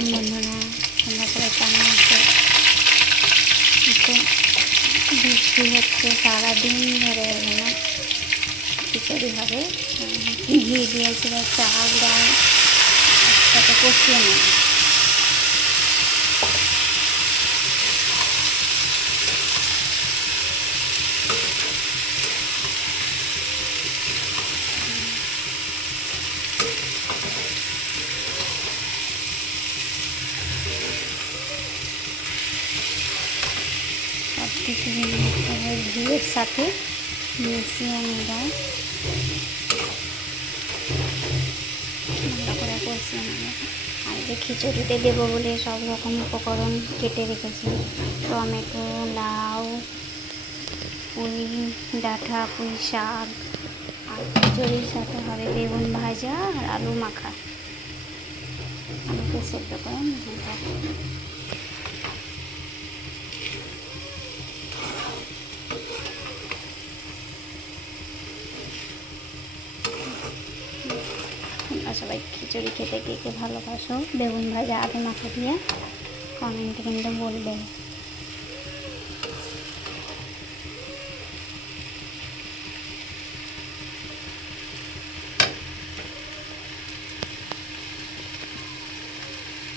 আলাইকুম বন্ধুরা, তোমরা সবাই কেমন আছো? বৃষ্টি হচ্ছে সারাদিন ধরে, এখানে খিচুড়ি হবে। ঘি দিয়েছিল, চাল ডাল একসাথে কষিয়ে নেব। সব কিছু ঘিয়ের সাথে মিশিয়ে নেব, ভালো করে কষিয়ে নেব। আর যে খিচুড়িতে দেবো বলে সব রকম উপকরণ কেটে রেখেছি। টমেটো, লাউ, পুঁই ডাঁটা, পুঁই শাক। আর খিচুড়ির সাথে হবে বেগুন ভাজা আর আলু মাখা। আলুকে সেদ্ধ করে নিতে হবে। তোমরা সবাই খিচুড়ি খেতে কে কে ভালোবাসো বেগুন ভাজা আলু মাখা দিয়ে কমেন্টে কিন্তু বলবে।